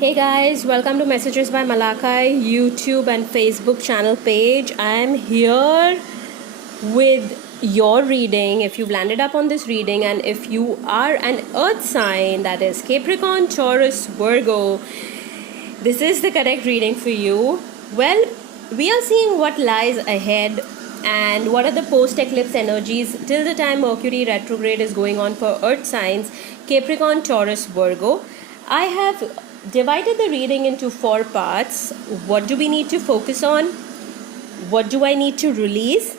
Hey guys, welcome to Messages by Malakai YouTube and Facebook channel page. I am here with your reading. If you've landed up on this reading and if you are an earth sign, that is Capricorn, Taurus, Virgo, this is the correct reading for you. Well, we are seeing what lies ahead and what are the post-eclipse energies till the time Mercury retrograde is going on for earth signs Capricorn, Taurus, Virgo. I have divided the reading into 4 parts. What do we need to focus on? What do I need to release?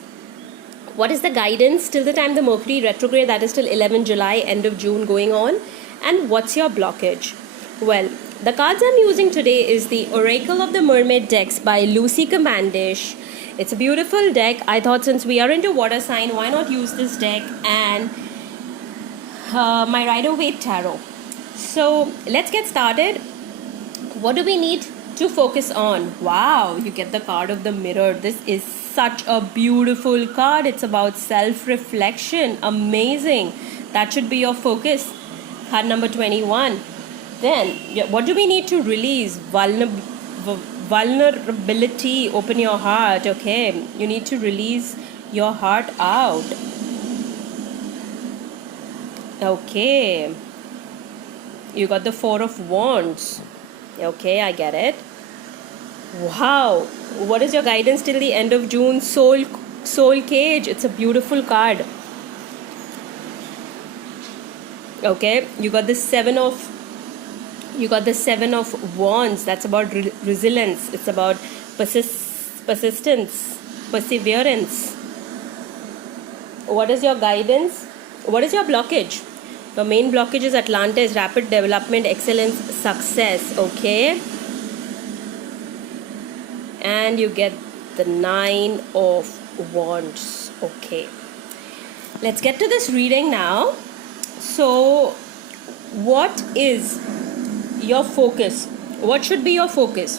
What is the guidance till the time the Mercury retrograde, that is till 11 July, end of June going on? And what's your blockage? Well, the cards I'm using today is the Oracle of the Mermaid decks by Lucy Cavendish. It's a beautiful deck. I thought since we are into water sign, why not use this deck and my Rider-Waite Tarot. So let's get started. What do we need to focus on? Wow, you get the card of the Mirror. This is such a beautiful card. It's about self-reflection. Amazing. That should be your focus. Card number 21. Then, what do we need to release? Vulnerability. Open your heart. Okay, you need to release your heart out. Okay, you got the 4 of Wands. Okay, I get it. Wow, what is your guidance till the end of June? Soul Cage. It's a beautiful card. Okay, you got the 7 of Wands. That's about resilience. It's about persistence, perseverance. What is your guidance? What is your blockage? Your main blockage is Atlantis, rapid development, excellence, success. Okay, and you get the 9 of Wands. Okay, let's get to this reading now. So what is your focus? What should be your focus?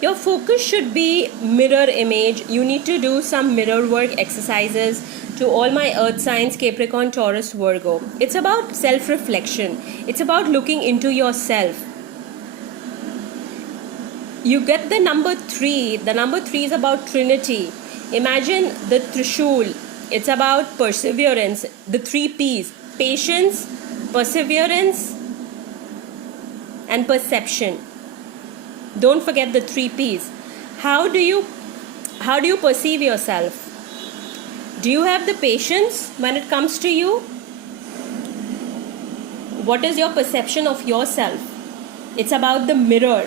Your focus should be mirror image. You need to do some mirror work exercises. To all my earth signs, Capricorn, Taurus, Virgo, it's about self-reflection. It's about looking into yourself. You get the number 3. The number 3 is about Trinity. Imagine the Trishul. It's about perseverance. The 3 P's: patience, perseverance, and perception. Don't forget the 3 P's. How do you perceive yourself? Do you have the patience when it comes to you? What is your perception of yourself? It's about the mirror.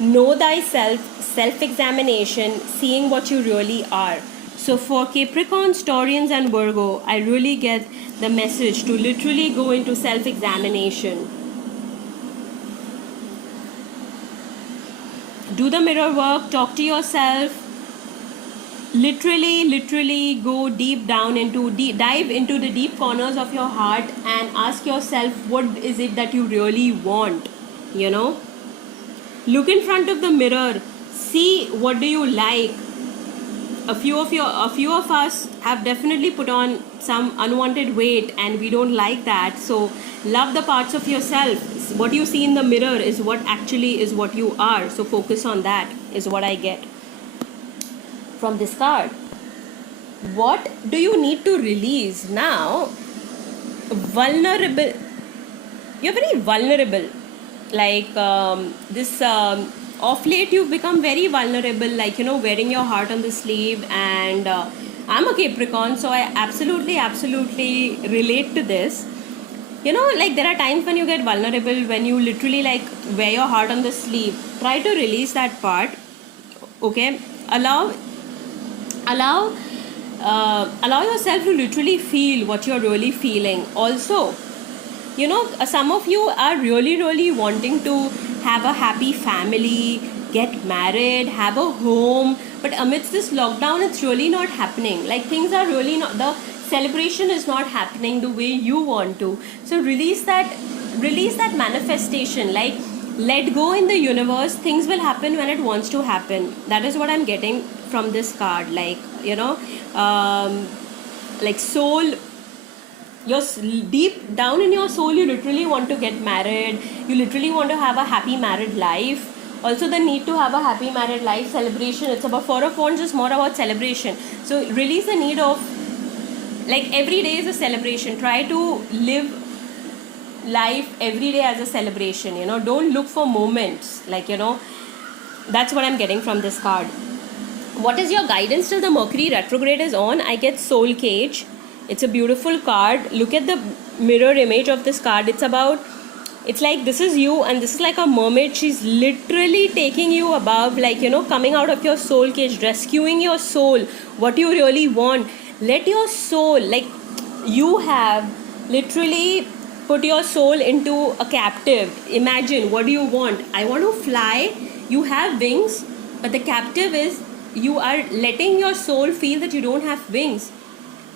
Know thyself, self-examination, seeing what you really are. So for Capricorn, Taurians and Virgo, I really get the message to literally go into self-examination. Do the mirror work, talk to yourself. Literally go deep down dive into the deep corners of your heart and ask yourself, what is it that you really want? Look in front of the mirror, see what do you like. A few of us have definitely put on some unwanted weight and we don't like that. So love the parts of yourself. What you see in the mirror is what actually is what you are. So focus on that, is what I get from this card. What do you need to release now? Vulnerable. You're very vulnerable. Like this off late you've become very vulnerable, like wearing your heart on the sleeve. And I'm a Capricorn, so I absolutely relate to this. Like there are times when you get vulnerable, when you literally like wear your heart on the sleeve. Try to release that part. Okay, allow yourself to literally feel what you're really feeling. Also, some of you are really wanting to have a happy family, get married, have a home, but amidst this lockdown it's really not happening. Like things are really not, the celebration is not happening the way you want to. So release that manifestation. Like let go in the universe. Things will happen when it wants to happen. That is what I'm getting from this card. Like like soul deep down in your soul, you literally want to get married, you literally want to have a happy married life. Also, the need to have a happy married life celebration, it's about Four of Wands is more about celebration. So release the need of, like, every day is a celebration. Try to live life every day as a celebration, you know. Don't look for moments, like, you know. That's what I'm getting from this card. What is your guidance till the Mercury retrograde is on? I get Soul Cage. It's a beautiful card. Look at the mirror image of this card. It's like this is you and this is like a mermaid. She's literally taking you above, like, you know, coming out of your soul cage, rescuing your soul, what you really want. Let your soul, like, you have literally put your soul into a captive. Imagine, what do you want? I want to fly. You have wings, but the captive is you are letting your soul feel that you don't have wings.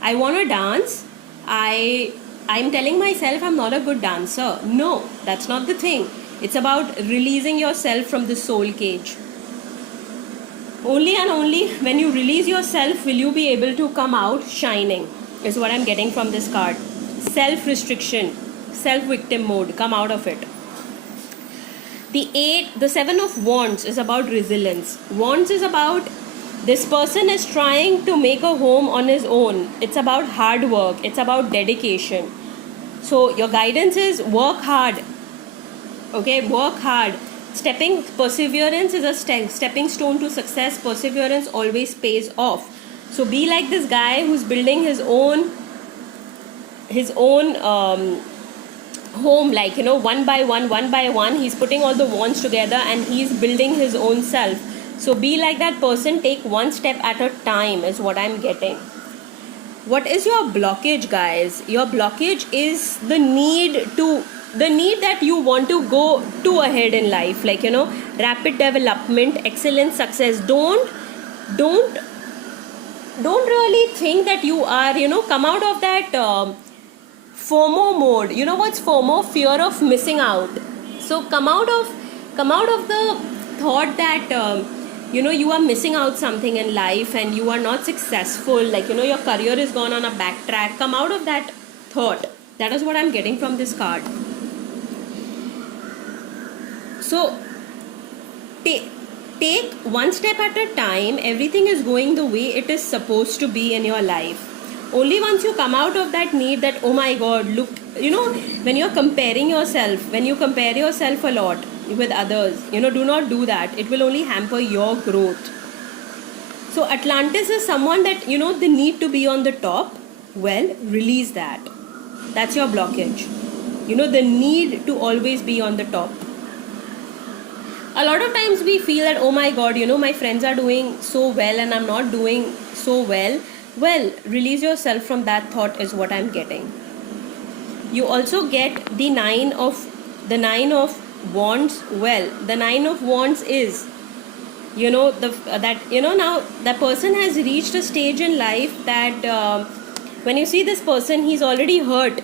I want to dance. I'm telling myself I'm not a good dancer. No, that's not the thing. It's about releasing yourself from the soul cage. Only and only when you release yourself will you be able to come out shining, is what I'm getting from this card. Self-restriction, self-victim mode, come out of it. The Seven of Wands is about resilience. Wands is about this person is trying to make a home on his own. It's about hard work. It's about dedication. So your guidance is work hard. Okay, work hard. Perseverance is a stepping stone to success. Perseverance always pays off. So be like this guy who's building his own home, like, you know, one by one. He's putting all the wands together and he's building his own self. So be like that person. Take one step at a time is what I'm getting. What is your blockage, guys? Your blockage is the need that you want to go to ahead in life, like, you know, rapid development, excellence, success. Don't really think that you are, you know, come out of that FOMO mode. You know what's FOMO? Fear of missing out. So come out of the thought that you know, you are missing out something in life and you are not successful, like, you know, your career is gone on a backtrack. Come out of that thought. That is what I'm getting from this card. So take one step at a time. Everything is going the way it is supposed to be in your life. Only once you come out of that need that, oh my god, look, you know, when you compare yourself a lot with others, you know, do not do that. It will only hamper your growth. So Atlantis is someone that, you know, they need to be on the top. Well, release that. That's your blockage. You know, the need to always be on the top. A lot of times we feel that, oh my god, you know, my friends are doing so well and I'm not doing so well. Well, release yourself from that thought is what I'm getting. You also get the nine of Wands. Well, the Nine of Wands is, you know, now the person has reached a stage in life that when you see this person, he's already hurt.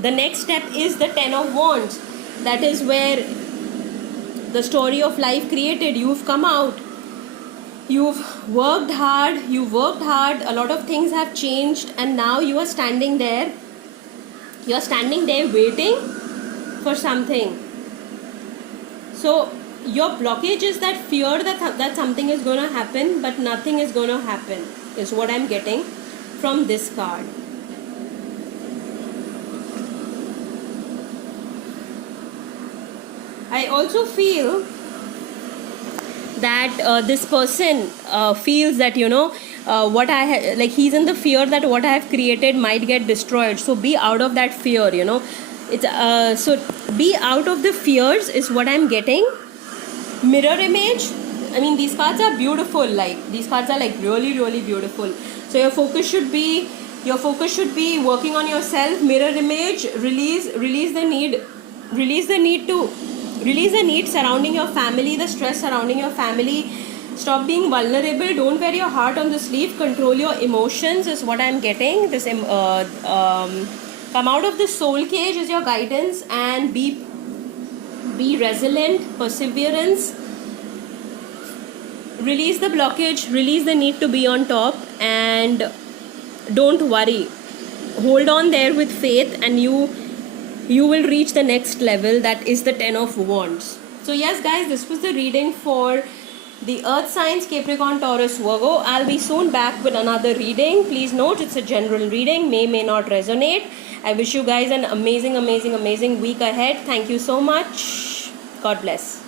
The next step is the Ten of Wands. That is where the story of life created. You've come out. You've worked hard. A lot of things have changed, and now you are standing there. You are standing there waiting for something. So your blockage is that fear that something is going to happen, but nothing is going to happen, is what I'm getting from this card. I also feel that this person feels that, you know, like he's in the fear that what I have created might get destroyed. So be out of that fear, you know. It's so be out of the fears is what I'm getting. Mirror image. I mean, these cards are beautiful. Like, these cards are like really, really beautiful. So your focus should be working on yourself. Mirror image. Release the need surrounding your family, the stress surrounding your family. Stop being vulnerable. Don't wear your heart on the sleeve. Control your emotions is what I'm getting. This come out of the soul cage is your guidance, and be resilient. Perseverance. Release the blockage. Release the need to be on top, and don't worry. hold on there with faith, and you will reach the next level, that is the 10 of Wands. So yes guys, this was the reading for the earth signs Capricorn, Taurus, Virgo. I'll be soon back with another reading. Please note it's a general reading, may not resonate. I wish you guys an amazing week ahead. Thank you so much. God bless.